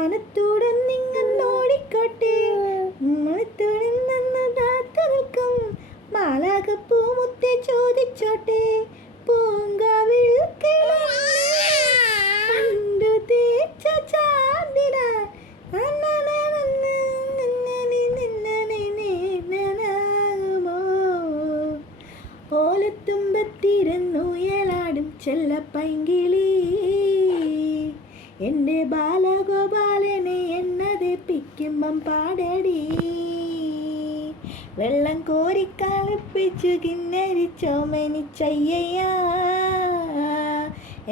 മാനത്തോടും നിങ്ങോടിക്കോട്ടെ മണത്തോടും നിന്ന് കാത്തു നിൽക്കും മാലാകപ്പൂമുത്തെ ചോദിച്ചോട്ടെ പൂങ്കാവിൽ പണ്ടു തേച്ച ചാന്തിനാൽ ഓലത്തുമ്പത്തിരുന്നുയലാടും ചെല്ലപ്പൈങ്കിളി എൻ്റെ ബാലഗോപാലനെ എന്നതേപ്പിക്കുമ്പം പാടടി വെള്ളം കോരിക്കളിപ്പിച്ചു കിന്നരിച്ചോമനിച്ചയ്യ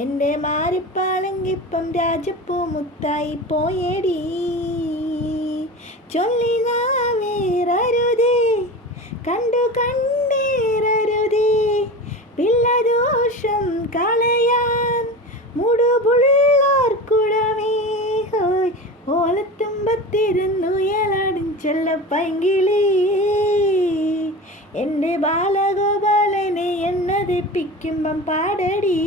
എൻ്റെ മാറിപ്പാളങ്കിപ്പം രാജപ്പൂ മുത്തായി പോയടി ചൊല്ലി നാവേറരുതേ കണ്ടു കണ്ടേറരുതേ പിള്ളദോഷം കളയാൻ മുടുപുള്ളോർക്കുടമേ ഹോയ് ഓലത്തുമ്പത്തിരുന്നുയലാടും ചെല്ലപ്പൈങ്കിളി എൻ്റെ ബാലഗോപാലനെ എന്നതേപ്പിക്കുമ്പം പാടടി.